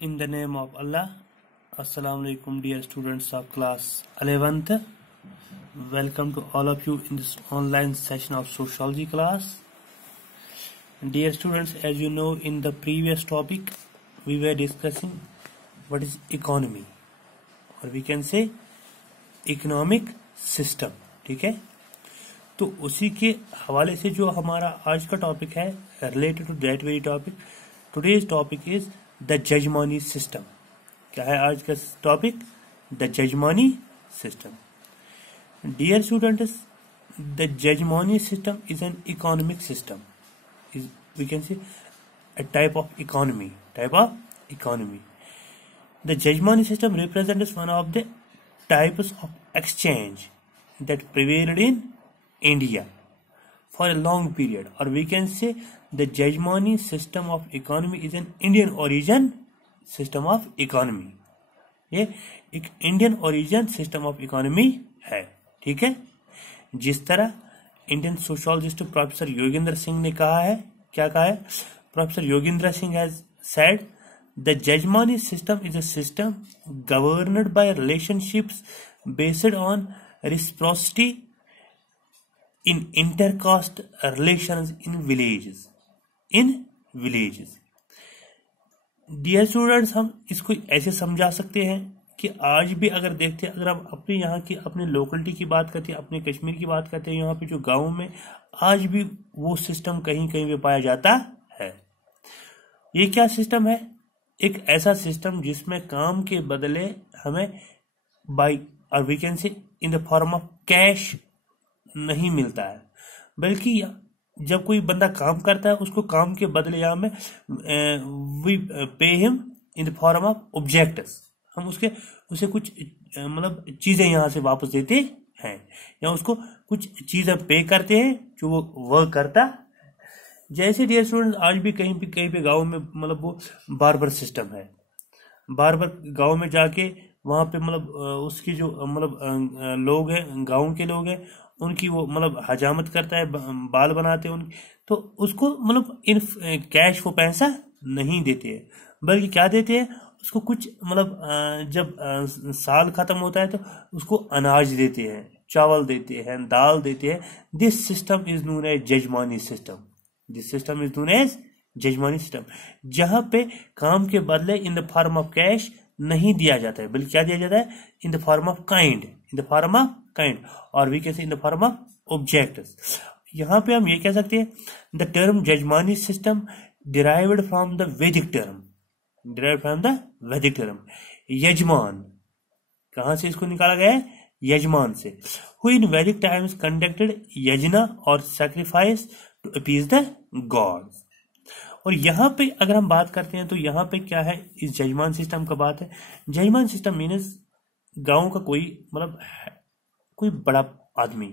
In the name of Allah, Assalamu alaikum dear students of class 11th. Welcome to all of you in this online session of sociology class. Dear students, as you know, in the previous topic we were discussing what is economy, or we can say economic system. ठीक है, तो उसी के हवाले से जो हमारा आज का टॉपिक है related to that very topic, today's topic is the jajmani system. क्या है आज का topic? The jajmani system. Dear students, the jajmani system is an economic system. We can say a type of economy. The Jajmani system represents one of the types of exchange that prevailed in India for a long period, or we can say the Jajmani system of economy is an Indian origin system of economy. ये एक Indian origin system of economy है. ठीक है, जिस तरह Indian sociologist professor Yogendra Singh ने कहा है. क्या कहा है? Professor Yogendra Singh has said the Jajmani system is a system governed by relationships based on reciprocity in intercaste relations in villages. Dear students, हम इसको ऐसे समझा सकते हैं कि आज भी अगर देखते हैं, अगर हम अपने यहाँ की अपने लोकलिटी की बात करते हैं, अपने कश्मीर की बात करते हैं, यहाँ पे जो गाँव में आज भी वो सिस्टम कहीं कहीं पे पाया जाता है. ये क्या सिस्टम है? एक ऐसा सिस्टम जिसमें काम के बदले हमें बाय, और we can say in the form of cash नहीं मिलता है, बल्कि जब कोई बंदा काम करता है उसको काम के बदले यहाँ में we pay him in the form of objects. हम उसे कुछ मतलब चीजें यहाँ से वापस देते हैं, या उसको कुछ चीजें पे करते हैं जो वो वर्क करता. जैसे डियर स्टूडेंट, आज भी कहीं पे गाँव में मतलब वो बार्बर सिस्टम है. बार्बर गाँव में जाके वहाँ पे मतलब उसकी जो मतलब लोग हैं, गाँव के लोग हैं, उनकी वो मतलब हजामत करता है, बाल बनाते हैं उनकी, तो उसको मतलब इन कैश वो पैसा नहीं देते हैं, बल्कि क्या देते हैं उसको कुछ मतलब जब साल खत्म होता है तो उसको अनाज देते हैं, चावल देते हैं, दाल देते हैं. This system is known as jajmani system. This system is known as jajmani system, जहां पे काम के बदले in the form of cash नहीं दिया जाता है, बल्कि क्या दिया जाता है? In the form of kind, और we can say in the form of objects. यहाँ पे हम ये कह सकते हैं the term jajmani system derived from the Vedic term. यजमान, कहां से इसको निकाला गया है? यजमान से. हु इन वैदिक टाइम्स कंडक्टेड यजना और sacrifice to appease the gods. और यहाँ पे अगर हम बात करते हैं तो यहाँ पे क्या है, इस जजमान सिस्टम का बात है. जजमान सिस्टम मीन्स गांव का कोई बड़ा आदमी,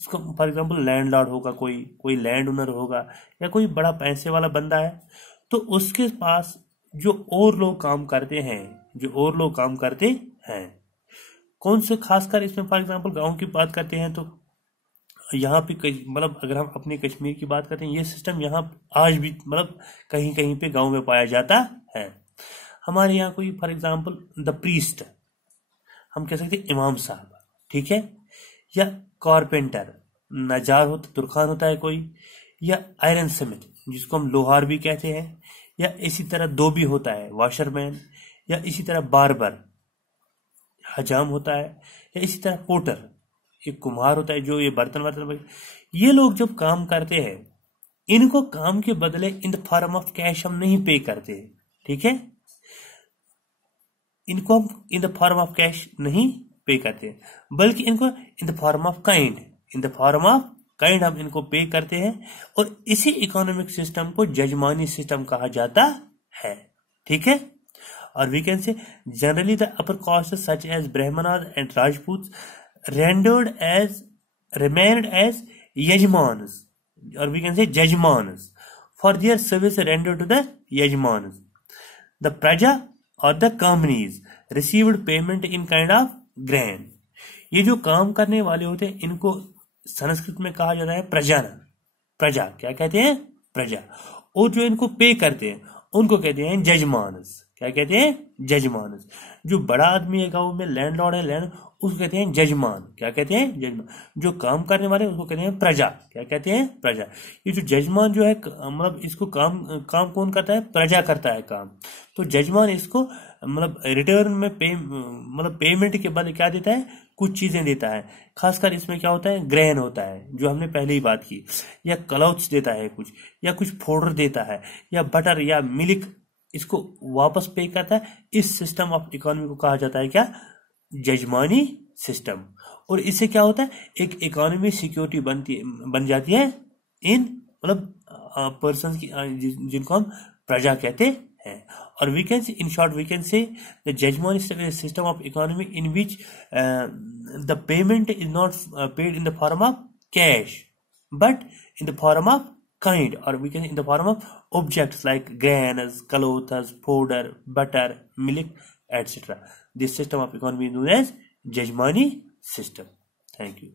इसको फॉर एग्जांपल लैंडलॉर्ड होगा, कोई लैंड ओनर होगा, या कोई बड़ा पैसे वाला बंदा है, तो उसके पास जो और लोग काम करते हैं, कौन से, खासकर इसमें फॉर एग्जांपल गांव की बात करते हैं तो यहाँ पे मतलब अगर हम अपने कश्मीर की बात करते हैं, ये सिस्टम यहाँ आज भी मतलब कहीं कहीं पे गांव में पाया जाता है. हमारे यहाँ कोई फॉर एग्जांपल द प्रीस्ट, हम कह सकते हैं इमाम साहब, ठीक है, या कारपेंटर, नजार होता, तुरखान होता है कोई, या आयरन स्मिथ जिसको हम लोहार भी कहते हैं, या इसी तरह धोबी होता है, वॉशरमैन, या इसी तरह बार्बर, हजाम होता है, या इसी तरह पोटर, एक कुम्हार होता है जो ये बर्तन. ये लोग जब काम करते हैं, इनको काम के बदले in the form of cash हम नहीं पे करते. ठीक है, इनको हम इन द फॉर्म ऑफ कैश नहीं पे करते, बल्कि इनको इन द फॉर्म ऑफ काइंड हम इनको पे करते हैं. और इसी इकोनॉमिक सिस्टम को जजमानी सिस्टम कहा जाता है. ठीक है, और we can say generally the upper caste such as Brahmanas and Rajput remained as yajmans, or we can say jajmans, for their service rendered to the yajmans. The praja or the companies received payment in kind of grain. ये जो काम करने वाले होते हैं इनको संस्कृत में कहा जाता है प्रजा. क्या कहते हैं? प्रजा. और जो इनको पे करते हैं उनको कहते हैं जजमानस. क्या कहते हैं? जजमान। जो बड़ा आदमी है गांव में, लैंडलॉर्ड है, लैंड, उसको कहते हैं जजमान। क्या कहते हैं? जजमान। जो काम करने वाले उसको कहते हैं प्रजा। क्या कहते हैं? प्रजा। ये जो जजमान जो है मतलब इसको काम कौन करता है? प्रजा करता है काम। तो जजमान इसको मतलब रिटर्न में पेमेंट के बाद क्या देता है? कुछ चीजें देता है। खासकर इसमें क्या होता है? ग्रेन होता है, जो हमने पहले ही बात की, या क्लॉथ्स देता है कुछ, या कुछ फोडर देता है, या बटर या मिल्क, इसको वापस पे करता है। इस सिस्टम ऑफ इकोनॉमी को कहा जाता है क्या? जजमानी सिस्टम। और इससे क्या होता है? एक इकोनॉमी सिक्योरिटी बन जाती है इन मतलब पर्सन की, जिनको हम प्रजा कहते हैं। और we can in short we can say the jajmani system of economy in which the payment is not paid in the form of cash but in the form of kind, or we can in the form of objects like grains, clothes, powder, butter, milk, etc. This system of economy is known as Jajmani system. Thank you.